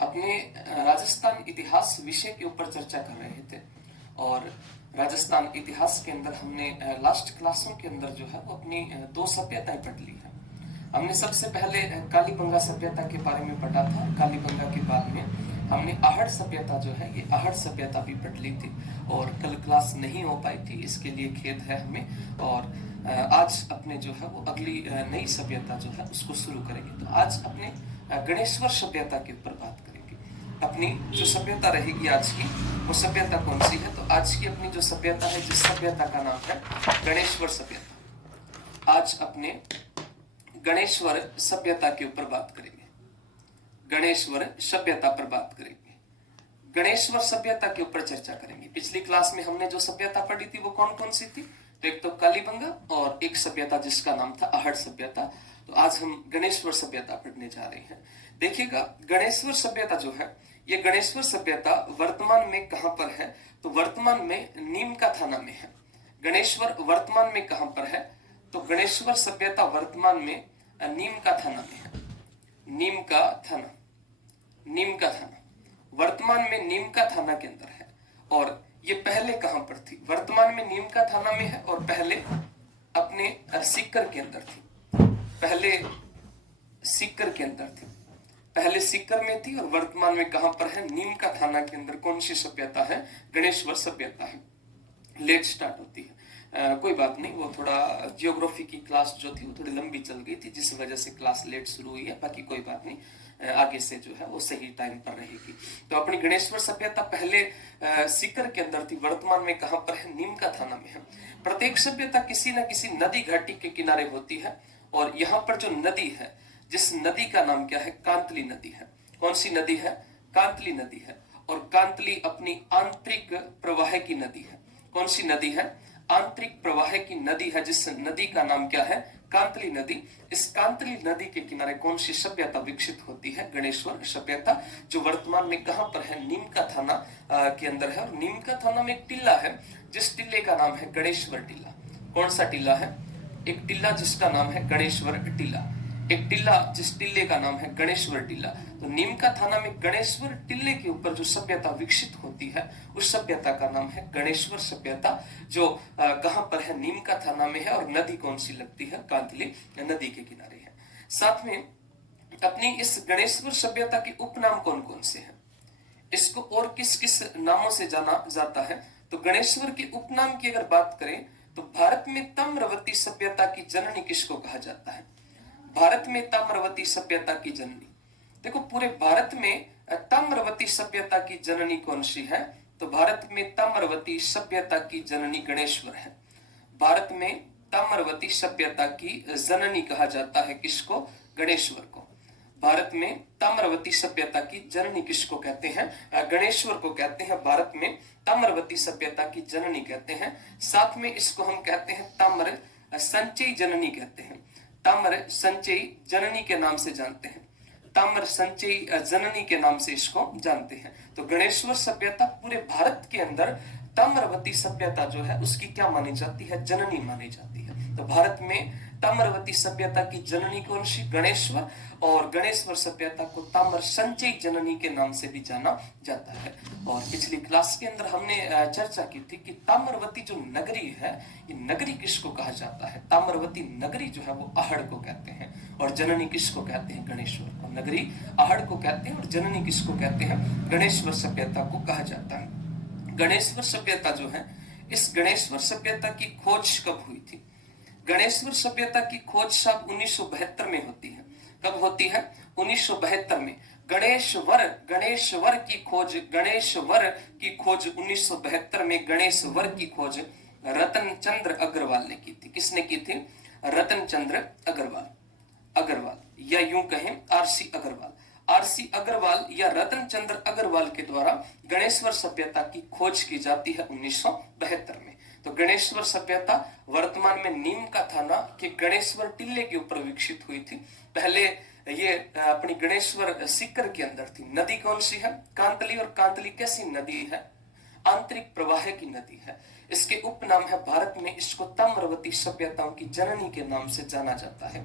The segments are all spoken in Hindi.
अपने राजस्थान इतिहास विषय के ऊपर चर्चा कर रहे थे। और राजस्थान इतिहास के अंदर हमने लास्ट क्लासों के अंदर जो है वो अपनी दो सभ्यताएं पढ़ ली है। हमने सबसे पहले कालीबंगा सभ्यता के बारे में पढ़ा था। कालीबंगा के बाद में हमने आहड़ सभ्यता जो है, ये आहड़ सभ्यता भी पढ़ ली थी और कल क्लास नहीं हो पाई थी, इसके लिए खेद है हमें। और आज अपने जो है वो अगली नई सभ्यता जो है उसको शुरू करेंगे। तो आज अपने गणेश्वर सभ्यता के ऊपर बात करेंगे। अपनी जो सभ्यता रहेगी आज की, वो सभ्यता कौन सी है? तो आज की अपनी जो सभ्यता है, जिस सभ्यता का नाम है गणेश्वर सभ्यता। आज अपने गणेश्वर सभ्यता के ऊपर बात करेंगे। गणेश्वर सभ्यता पर बात करेंगे। गणेश्वर सभ्यता के ऊपर चर्चा करेंगे। पिछली क्लास में हमने जो सभ्यता पढ़ी थी वो कौन कौन सी थी? तो एक तो कालीबंगा और एक सभ्यता जिसका नाम था आहड़ सभ्यता। तो आज हम गणेश्वर सभ्यता पढ़ने जा रहे हैं। देखिएगा, गणेश्वर सभ्यता जो है, ये गणेश्वर सभ्यता वर्तमान में कहां पर है? तो वर्तमान में नीम का थाना में है। गणेश्वर वर्तमान में कहां पर है? तो गणेश्वर सभ्यता वर्तमान में नीम का थाना में है। नीम का थाना, नीम का थाना वर्तमान में नीम का थाना के अंदर है। और ये पहले कहां पर थी? वर्तमान में नीम का थाना में है और पहले अपने सीकर के अंदर थी। पहले सीकर के अंदर थी, पहले सीकर में थी और वर्तमान में कहां पर है? नीम का थाना के अंदर। कौन सी सभ्यता है? गणेश्वर सभ्यता है। लेट स्टार्ट होती है। कोई बात नहीं, वो थोड़ा जियोग्राफी की क्लास जो थी वो थोड़ी लंबी चल गई थी, जिस वजह से क्लास लेट शुरू हुई है। बाकी कोई बात नहीं, आगे से जो है वो सही टाइम पर रहेगी। तो अपनी गणेश्वर सभ्यता पहले सीकर के अंदर थी, वर्तमान में कहां पर है? नीम का थाना में है। प्रत्येक सभ्यता किसी न किसी नदी घाटी के किनारे होती है और यहाँ पर जो नदी है, जिस नदी का नाम क्या है? कांतली नदी है। कौन सी नदी है? कांतली नदी है। और कांतली अपनी आंतरिक प्रवाह की नदी है। कौन सी नदी है? आंतरिक प्रवाह की नदी है, जिस नदी का नाम क्या है? कांतली नदी। इस कांतली नदी के किनारे कौन सी सभ्यता विकसित होती है? गणेश्वर सभ्यता, जो वर्तमान में कहां पर है? नीम का थाना के अंदर है। और नीम का थाना में एक टिल्ला है, जिस टिल्ले का नाम है गणेश्वर टिल्ला। कौन सा टिल्ला है? एक टिल्ला जिसका नाम है गणेश्वर टिल्ला। एक टिल्ला जिस टिल्ले का नाम है गणेश्वर टिल्ला। तो नीम का थाना में गणेश्वर टिल्ले के ऊपर जो सभ्यता विकसित होती है, उस सभ्यता का नाम है गणेश्वर सभ्यता, जो कहां पर है? नीम का थाना में है। और नदी कौन सी लगती है? कांतली नदी के किनारे है। साथ में अपनी इस गणेश्वर सभ्यता के उपनाम कौन कौन से हैं? इसको और किस किस नामों से जाना जाता है? तो गणेश्वर के उपनाम की अगर बात करें तो भारत में ताम्रवती सभ्यता की जननी किसको कहा जाता है? भारत में ताम्रवती सभ्यता की जननी, देखो पूरे भारत में ताम्रवती सभ्यता की जननी कौन सी है? तो भारत में ताम्रवती सभ्यता की जननी गणेश्वर है। भारत में ताम्रवती सभ्यता की जननी कहा जाता है किसको? गणेश्वर को। भारत में ताम्रवती सभ्यता की जननी किसको कहते हैं? गणेश्वर को कहते हैं। भारत में ताम्रवती सभ्यता की जननी कहते हैं। साथ में इसको हम कहते हैं ताम्र संचयी जननी कहते हैं। ताम्र संचयी जननी के नाम से जानते हैं। ताम्र संचयी जननी के नाम से इसको जानते हैं। तो गणेश्वर सभ्यता पूरे भारत के अंदर ताम्रवती सभ्यता जो है उसकी क्या मानी जाती है? जननी मानी जाती है। तो भारत में ताम्रवती सभ्यता की जननी कौन सी? गणेश्वर। और गणेश्वर सभ्यता को ताम्र संचयी जननी के नाम से भी जाना जाता है। और पिछली क्लास के अंदर हमने चर्चा की थी कि ताम्रवती जो नगरी है, ये नगरी किसको कहा जाता है? ताम्रवती नगरी जो है वो आहड़ को कहते हैं। और जननी किसको कहते हैं? गणेश्वर को। नगरी आहड़ को कहते हैं और जननी किसको कहते हैं? गणेश्वर सभ्यता को कहा जाता है। गणेश्वर सभ्यता जो है, इस गणेश्वर सभ्यता की खोज कब हुई थी? गणेश्वर सभ्यता की खोज साल 1972 में होती है। कब होती है? 1972 में। गणेश्वर की खोज, गणेश्वर की खोज 1972 में, गणेश्वर की खोज रतन चंद्र अग्रवाल ने की थी। किसने की थी? रतन चंद्र अग्रवाल या यूं कहें आरसी अग्रवाल। आरसी अग्रवाल या रतन चंद्र अग्रवाल के द्वारा गणेश्वर सभ्यता की खोज की जाती है 1972 में। तो गणेश्वर सभ्यता वर्तमान में नीम का थाना के गणेश्वर टिल्ले के ऊपर विकसित हुई थी। पहले ये अपनी गणेश्वर सीकर के अंदर थी। नदी कौन सी है? कांतली। और कांतली कैसी नदी है? आंतरिक प्रवाह की नदी है। इसके उपनाम है, भारत में इसको ताम्रवती सभ्यताओं की जननी के नाम से जाना जाता है।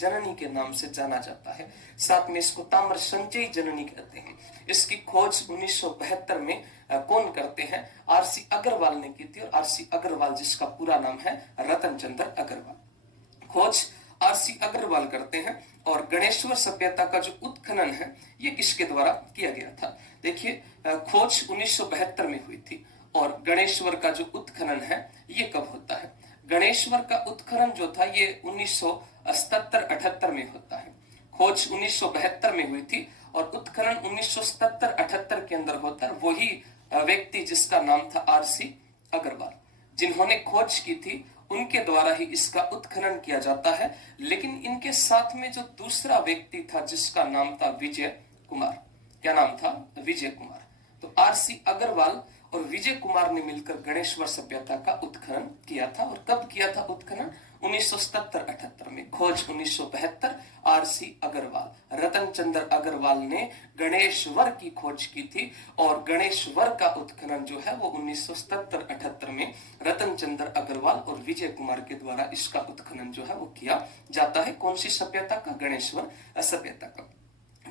जननी के नाम से जाना जाता है। साथ में इसको ताम्र संचयी जननी कहते हैं। इसकी खोज 1972 में कौन करते हैं? आरसी अग्रवाल ने की थी। और आरसी अग्रवाल जिसका पूरा नाम है रतन चंद्र अग्रवाल। खोज आरसी अग्रवाल करते हैं। और गणेश्वर सभ्यता का जो उत्खनन है ये किसके द्वारा किया गया था? देखिए, खोज 1972 में हुई थी। और गणेश्वर का जो उत्खनन है ये कब होता है? गणेश्वर का उत्खनन जो था ये 1977-78 में होता है। खोज 1972 में हुई थी और उत्खनन 1977-78 के अंदर होता है। वही व्यक्ति जिसका नाम था आरसी अग्रवाल, जिन्होंने खोज की थी, उनके द्वारा ही इसका उत्खनन किया जाता है। लेकिन इनके साथ में जो दूसरा व्यक्ति था जिसका नाम था विजय कुमार। क्या नाम था? विजय कुमार। तो आरसी अग्रवाल और विजय कुमार ने मिलकर गणेश्वर सभ्यता का उत्खनन किया था। और कब किया था उत्खनन? 1977-78 में। खोज 1972, आरसी अग्रवाल, रतन चंद्र अग्रवाल ने गणेश्वर की खोज की थी। और गणेश्वर का उत्खनन जो है वो 1977-78 में रतन चंद्र अग्रवाल और विजय कुमार के द्वारा इसका उत्खनन जो है वो किया जाता है। कौन सी सभ्यता का? गणेश्वर सभ्यता का।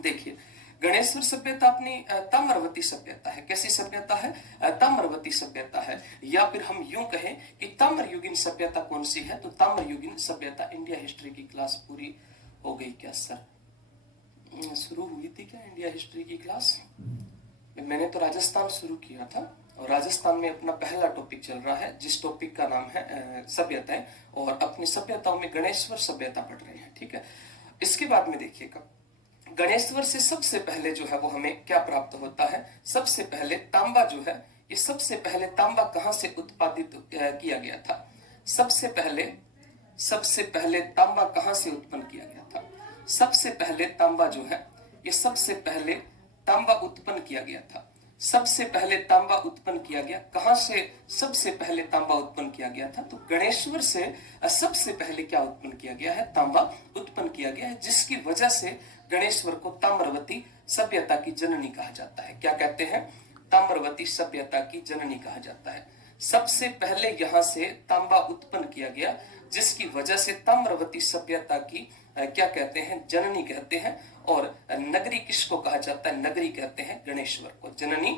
देखिए, गणेश्वर सभ्यता अपनी ताम्रवती सभ्यता है। कैसी सभ्यता है? ताम्रवती सभ्यता है। या फिर हम यूं कहें कि ताम्रयुगीन सभ्यता कौन सी है? तो ताम्रयुगीन सभ्यता। इंडिया हिस्ट्री की क्लास पूरी हो गई क्या सर? शुरू हुई थी क्या इंडिया हिस्ट्री की क्लास? मैंने तो राजस्थान शुरू किया था और राजस्थान में अपना पहला टॉपिक चल रहा है जिस टॉपिक का नाम है सभ्यताएं। और अपनी सभ्यताओं में गणेश्वर सभ्यता पढ़ रहे हैं। ठीक है, इसके बाद में देखिएगा, गणेश्वर से सबसे पहले जो है वो हमें क्या प्राप्त होता है? सबसे पहले तांबा जो है, ये सबसे पहले तांबा कहां से उत्पादित किया गया था? सबसे पहले तांबा कहां से उत्पन्न किया गया था? सबसे पहले तांबा जो है ये सबसे पहले तांबा उत्पन्न किया गया था। सबसे पहले तांबा उत्पन्न किया गया कहां से? सबसे पहले तांबा उत्पन्न किया गया था तो गणेश्वर से सबसे पहले क्या उत्पन्न किया गया है? तांबा उत्पन्न किया गया है, जिसकी वजह से गणेश्वर को ताम्रवती सभ्यता की जननी कहा जाता है। क्या कहते हैं? ताम्रवती सभ्यता की जननी कहा जाता है। सबसे पहले यहां से तांबा उत्पन्न किया गया, जिसकी वजह से ताम्रवती सभ्यता की क्या कहते हैं? जननी कहते हैं। और नगरी किसको कहा जाता है? नगरी कहते हैं गणेश्वर को। जननी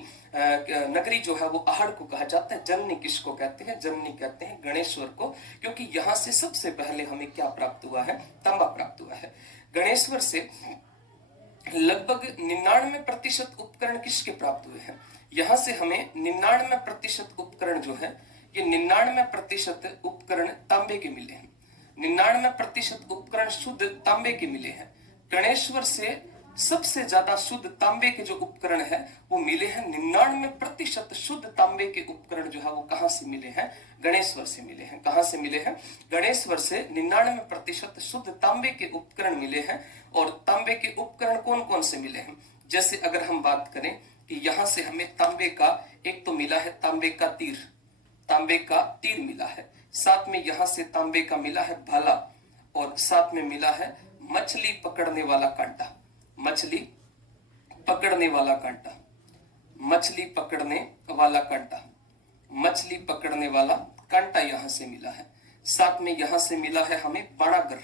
नगरी जो है वो आहड़ को कहा जाता है। जननी किसको कहते हैं? जननी कहते हैं गणेश्वर को, क्योंकि यहां से सबसे पहले हमें क्या प्राप्त हुआ है? तांबा प्राप्त हुआ है। गणेश्वर से लगभग 99% उपकरण किसके प्राप्त हुए हैं? यहां से हमें 99% उपकरण जो है ये 99% उपकरण तांबे के मिले हैं। 99% उपकरण शुद्ध तांबे के मिले हैं। गणेश्वर से सबसे ज्यादा शुद्ध तांबे के जो उपकरण है वो मिले हैं। 99% शुद्ध तांबे के उपकरण जो है वो कहां से मिले हैं? गणेश्वर से मिले हैं। कहां से मिले हैं? गणेश्वर से 99% शुद्ध तांबे के उपकरण मिले हैं। और तांबे के उपकरण कौन कौन से मिले हैं? जैसे अगर हम बात करें कि यहां से हमें तांबे का एक तो मिला है तांबे का तीर, तांबे का तीर मिला है। साथ में यहां से तांबे का मिला है भाला। और साथ में मिला है मछली पकड़ने वाला कांटा। मछली पकड़ने वाला कांटा, मछली पकड़ने वाला कांटा, मछली पकड़ने वाला कांटा यहां से मिला है। साथ में यहां से मिला है हमें बाणागर।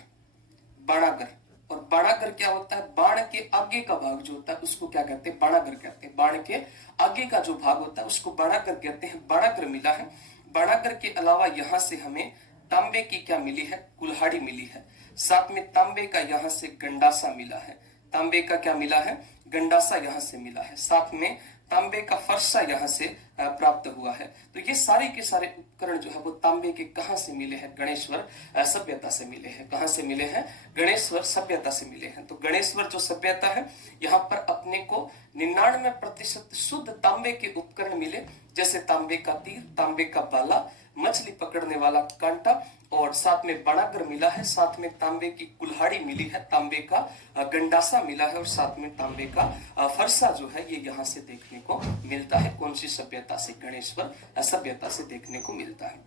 बाणागर, और बाणागर क्या होता है? बाण के आगे का भाग जो होता है उसको क्या कहते हैं? बाणागर कहते हैं। बाण के आगे का जो भाग होता है उसको बाणागर कहते हैं। बाणागर मिला है। बाणागर के अलावा यहां से हमें तांबे की क्या मिली है? कुल्हाड़ी मिली है। साथ में तांबे का यहां से गंडासा मिला है। तांबे का क्या मिला है? गंडासा यहां से मिला है। साथ में तांबे का फरसा यहां से प्राप्त हुआ है। तो ये सारे के सारे उपकरण जो है वो तांबे के कहां से मिले हैं? गणेश्वर सभ्यता से मिले हैं। कहां से मिले हैं? गणेश्वर सभ्यता से मिले हैं। तो गणेश्वर जो सभ्यता है यहाँ पर अपने को 99% शुद्ध तांबे के उपकरण मिले, जैसे तांबे का तीर, तांबे का भाला, मछली पकड़ने वाला कांटा, और साथ में बाणागर मिला है। साथ में तांबे की कुल्हाड़ी मिली है, तांबे का गंडासा मिला है, और साथ में तांबे का फरसा जो है ये यहाँ से देखने को मिलता है। कौन सी सभ्यता से? गणेश्वर सभ्यता से देखने को मिलता है।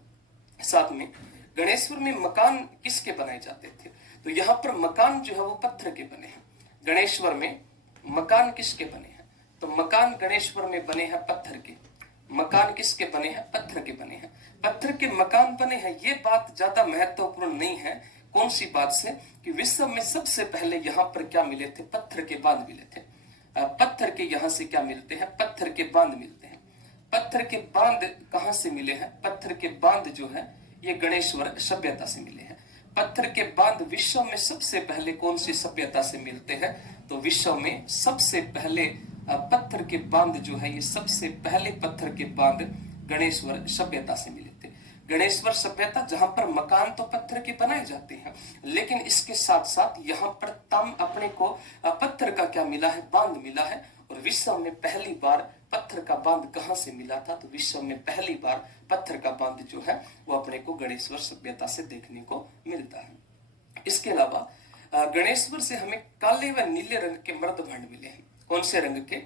साथ में गणेश्वर में मकान किसके बनाए जाते थे? तो यहाँ पर मकान जो है वो पत्थर के बने हैं। गणेश्वर में मकान किसके बने हैं? तो मकान गणेश्वर में बने हैं पत्थर के। मकान किसके बने हैं? पत्थर के बने हैं। पत्थर के मकान बने हैं, ये बात ज्यादा महत्वपूर्ण नहीं है, कौन सी बात से? कि विश्व में सबसे पहले यहाँ पर क्या मिले थे? पत्थर के बांध मिले थे। पत्थर के यहाँ से क्या मिलते हैं? पत्थर के बांध मिलते हैं। पत्थर के बांध कहाँ से मिले हैं? पत्थर के बांध जो है ये गणेश्वर सभ्यता से मिले हैं। पत्थर के बांध विश्व में सबसे पहले कौन सी सभ्यता से मिलते हैं? तो विश्व में सबसे पहले पत्थर के बांध जो है, ये सबसे पहले पत्थर के बांध गणेश्वर सभ्यता से मिले थे। गणेश्वर सभ्यता जहां पर मकान तो पत्थर के बनाए जाते हैं, लेकिन इसके साथ साथ यहाँ पर अपने को पत्थर का क्या मिला है? बांध मिला है। और विश्व में पहली बार पत्थर का बांध कहां से मिला था? तो विश्व में पहली बार पत्थर का बांध जो है वो अपने को गणेश्वर सभ्यता से देखने को मिलता है। इसके अलावा गणेश्वर से हमें काले व नीले रंग के मर्दभांड मिले हैं। कौन से रंग के?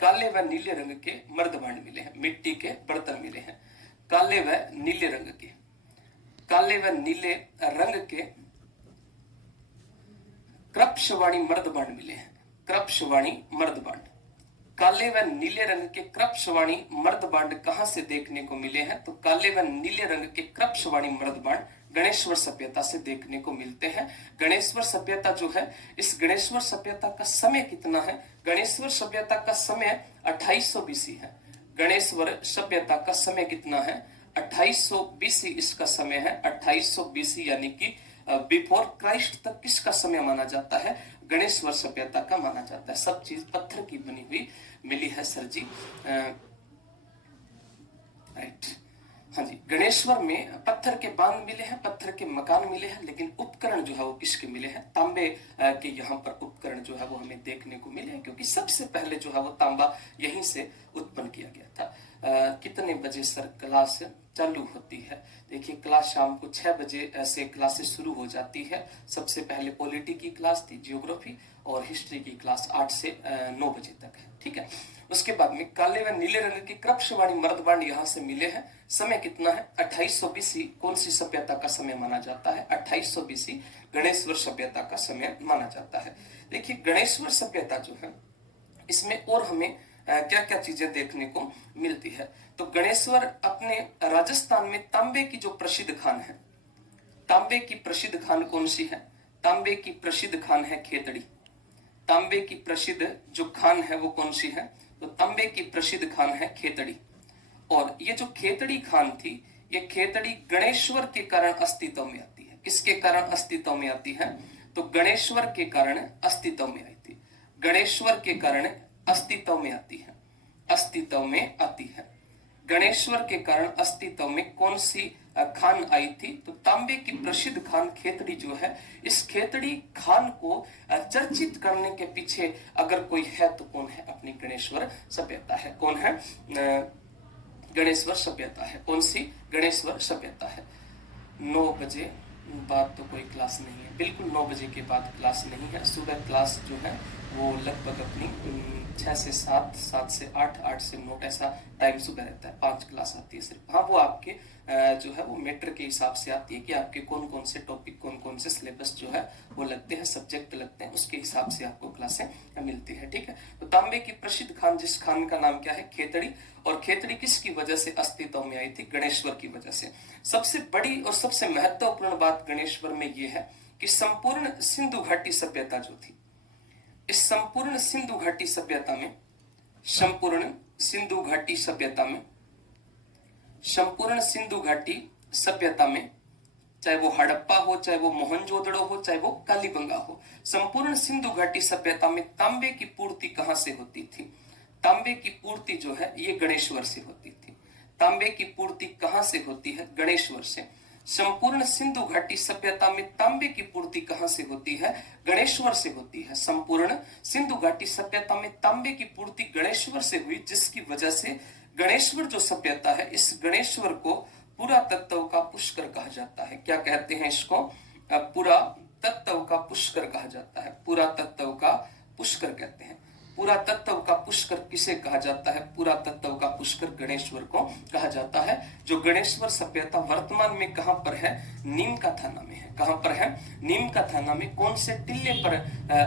काले व नीले रंग के मर्दभांड मिले हैं। मिट्टी के बर्तन मिले हैं काले व नीले रंग के। काले व नीले रंग के कृपशवाणी मर्दभांड मिले हैं। कृपशवाणी मर्दभांड, काले व नीले रंग के कृपशवाणी मर्दभांड कहां से देखने को मिले हैं? तो काले व नीले रंग के कृपशवाणी मर्दभांड गणेश्वर सभ्यता से देखने को मिलते हैं। गणेश्वर सभ्यता जो है, इस गणेश्वर सभ्यता का समय कितना है? गणेश्वर सभ्यता का समय 2800 बीसी है। गणेश्वर सभ्यता का समय कितना है? 2800 बीसी इसका समय है। 2800 बीसी यानी कि बिफोर क्राइस्ट तक किसका समय माना जाता है? गणेश्वर सभ्यता का माना जाता है। सब चीज पत्थर की बनी हुई मिली है सर जी। राइट, हाँ जी। गणेश्वर में पत्थर के बांध मिले हैं, पत्थर के मकान मिले हैं, लेकिन उपकरण जो है वो किसके मिले हैं? तांबे के यहाँ पर उपकरण जो है वो हमें देखने को मिले हैं, क्योंकि सबसे पहले जो है वो तांबा यहीं से उत्पन्न किया गया था। कितने बजे सर क्लास चालू होती है? देखिए, क्लास शाम को 6 बजे से क्लासेस शुरू हो जाती है। सबसे पहले पॉलिटी की क्लास थी, जियोग्राफी और हिस्ट्री की क्लास 8 से 9 बजे तक है, ठीक है। उसके बाद में काले व नीले रंग की कृपशवाणी मर्दभांड यहाँ से मिले हैं। समय कितना है? 2800 बीसी। कौन सी सभ्यता का समय माना जाता है? 2800 बीसी गणेश्वर सभ्यता का समय माना जाता है। देखिए, गणेश्वर सभ्यता जो है इसमें और हमें क्या क्या चीजें देखने को मिलती है। तो गणेश्वर अपने राजस्थान में तांबे की जो प्रसिद्ध खान है, तांबे की प्रसिद्ध खान कौन सी है? तांबे की प्रसिद्ध खान है खेतड़ी। तांबे की प्रसिद्ध जो खान है वो कौन सी है? तो तांबे की प्रसिद्ध खान है खेतड़ी। और ये जो खेतड़ी खान थी, ये खेतड़ी गणेश्वर के कारण अस्तित्व में आती है। किसके कारण अस्तित्व में आती है? तो गणेश्वर के कारण अस्तित्व में आई थी। गणेश्वर के कारण अस्तित्व में आती है, अस्तित्व में आती है। गणेश्वर के कारण अस्तित्व में कौन सी खान आई थी? तो तांबे की प्रसिद्ध खान खेतड़ी जो है, इस खेतड़ी खान को चर्चित करने के पीछे अगर कोई है तो कौन है? अपनी गणेश्वर सभ्यता है। कौन है? गणेश्वर सभ्यता है। कौन सी? गणेश्वर सभ्यता है। 9 बजे बाद तो कोई क्लास नहीं है, बिल्कुल 9 बजे के बाद क्लास नहीं है। सुबह क्लास जो है वो लगभग अपनी 6 से 7, 7 से 8, 8 से 9 ऐसा टाइम सुबह रहता है। 5 क्लास आती है सिर्फ। हाँ, वो आपके जो है वो मेटर के हिसाब से आती है कि आपके कौन कौन से टॉपिक, कौन कौन से सिलेबस जो है वो लगते हैं, सब्जेक्ट लगते हैं, उसके हिसाब से आपको क्लासें मिलती है, ठीक है। तो तांबे की प्रसिद्ध खान, जिस खान का नाम क्या है? खेतड़ी। और खेतड़ी किसकी वजह से अस्तित्व में आई थी? गणेश्वर की वजह से। सबसे बड़ी और सबसे महत्वपूर्ण बात गणेश्वर में ये है कि संपूर्ण सिंधु घाटी सभ्यता जो थी, इस संपूर्ण सिंधु घाटी सभ्यता में, संपूर्ण सिंधु घाटी सभ्यता में, संपूर्ण सिंधु घाटी सभ्यता में, चाहे वो हड़प्पा हो, चाहे वो मोहनजोदड़ो हो, चाहे वो कालीबंगा हो, संपूर्ण सिंधु घाटी सभ्यता में तांबे की पूर्ति कहां से होती थी? तांबे की पूर्ति जो है ये गणेश्वर से होती थी। तांबे की पूर्ति कहां से होती है? गणेश्वर से। संपूर्ण सिंधु घाटी सभ्यता में तांबे की पूर्ति कहां से होती है? गणेश्वर से होती है। संपूर्ण सिंधु घाटी सभ्यता में तांबे की पूर्ति गणेश्वर से हुई, जिसकी वजह से गणेश्वर जो सभ्यता है, इस गणेश्वर को पुरातत्व का पुष्कर कहा जाता है। क्या कहते हैं इसको? पुरातत्व का पुष्कर कहा जाता है। पुरातत्व का पुष्कर कहते हैं। पुरातत्व का पुष्कर किसे कहा जाता है? पुरातत्व का पुष्कर गणेश्वर को कहा जाता है। जो गणेश्वर सभ्यता वर्तमान में कहां पर है? नीम का थाना में है। कहां पर है? नीम का थाना में। कौन से टिल्ले पर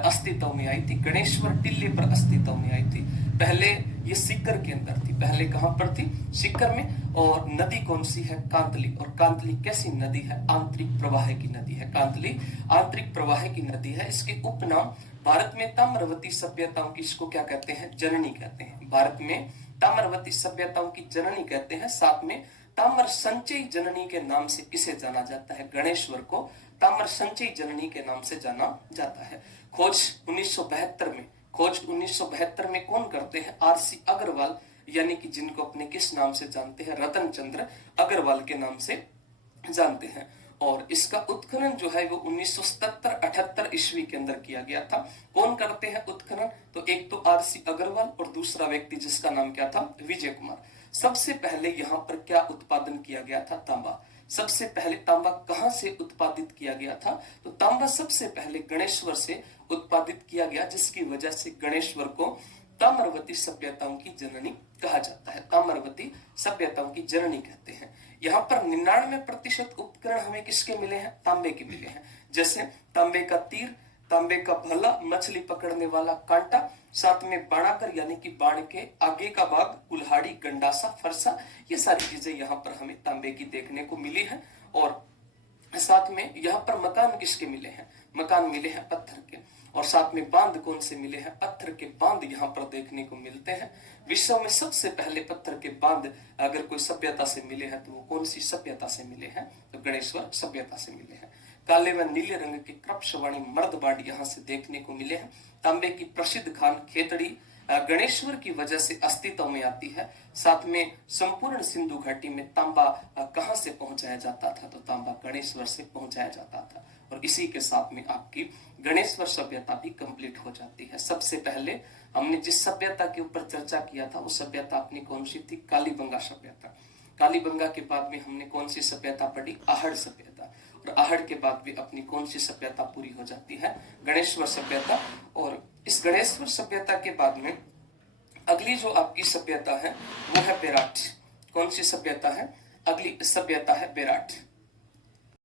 अस्तित्व में आई थी? गणेश्वर टिल्ले पर अस्तित्व में आई थी। पहले ये सीकर के अंदर थी। पहले कहां पर थी? सीकर में। और नदी कौन सी है? कांतली। और कांतली कैसी नदी है? आंतरिक प्रवाह की नदी है। कांतली आंतरिक प्रवाह की नदी है। इसके उपनाम भारत में ताम्रवती सभ्यताओं की, इसको क्या कहते हैं? जननी कहते हैं। भारत में ताम्रवती सभ्यताओं की जननी कहते हैं। साथ में ताम्र संचयी जननी के नाम से किसे जाना जाता है? गणेश्वर को ताम्र संचयी जननी के नाम से जाना जाता है। खोज 1972 में कौन करते हैं? आरसी अग्रवाल, यानी कि जिनको अपने किस नाम से जानते हैं? रतन चंद्र अग्रवाल के नाम से जानते हैं। और इसका उत्खनन जो है वो 1977-78 ईस्वी के अंदर किया गया था। कौन करते हैं उत्खनन? तो एक तो आरसी अग्रवाल और दूसरा व्यक्ति जिसका नाम क्या था? विजय कुमार। सबसे पहले यहाँ पर क्या उत्पादन किया गया था? तांबा। सबसे पहले तांबा कहां से उत्पादित किया गया था? तो तांबा सबसे पहले गणेश्वर से उत्पादित किया गया, जिसकी वजह से गणेश्वर को ताम्रवती सभ्यताओं की जननी कहा जाता है। ताम्रवती सभ्यताओं की जननी कहते हैं। यहाँ पर 99% उपकरण हमें किसके मिले हैं? तांबे के मिले हैं। जैसे तांबे का तीर, तांबे का भला, मछली पकड़ने वाला कांटा, साथ में बाणाकर यानी कि बाण के आगे का भाग, कुल्हाड़ी, गंडासा, फरसा, ये सारी चीजें यहाँ पर हमें तांबे की देखने को मिली है। और साथ में यहाँ पर मकान किसके मिले हैं? मकान मिले हैं पत्थर के। और साथ में बांध कौन से मिले हैं? पत्थर के बांध यहाँ पर देखने को मिलते हैं। विश्व में सबसे पहले पत्थर के बांध अगर कोई सभ्यता से मिले हैं तो वो कौन सी सभ्यता से मिले हैं? तो गणेश्वर सभ्यता से मिले हैं। काले व नीले रंग के क्रपशवाणी मर्द बांड यहाँ से देखने को मिले हैं। तांबे की प्रसिद्ध खान खेतड़ी गणेश्वर की वजह से अस्तित्व में आती है। साथ में संपूर्ण सिंधु घाटी में तांबा कहां से पहुंचाया जाता था? तो तांबा गणेश्वर से पहुंचाया जाता था। और इसी के साथ में आपकी गणेश्वर सभ्यता भी कंप्लीट हो जाती है। सबसे पहले हमने जिस सभ्यता के ऊपर चर्चा किया था वो सभ्यता अपनी कौन सी थी? कालीबंगा सभ्यता। कालीबंगा के बाद में हमने कौन सी सभ्यता पढ़ी? आहड़ सभ्यता। और आहड़ के बाद भी अपनी कौन सी सभ्यता पूरी हो जाती है? गणेश्वर सभ्यता। और इस गणेश्वर सभ्यता के बाद में अगली जो आपकी सभ्यता है वो है बेराट। कौन सी सभ्यता है? अगली सभ्यता है बेराट।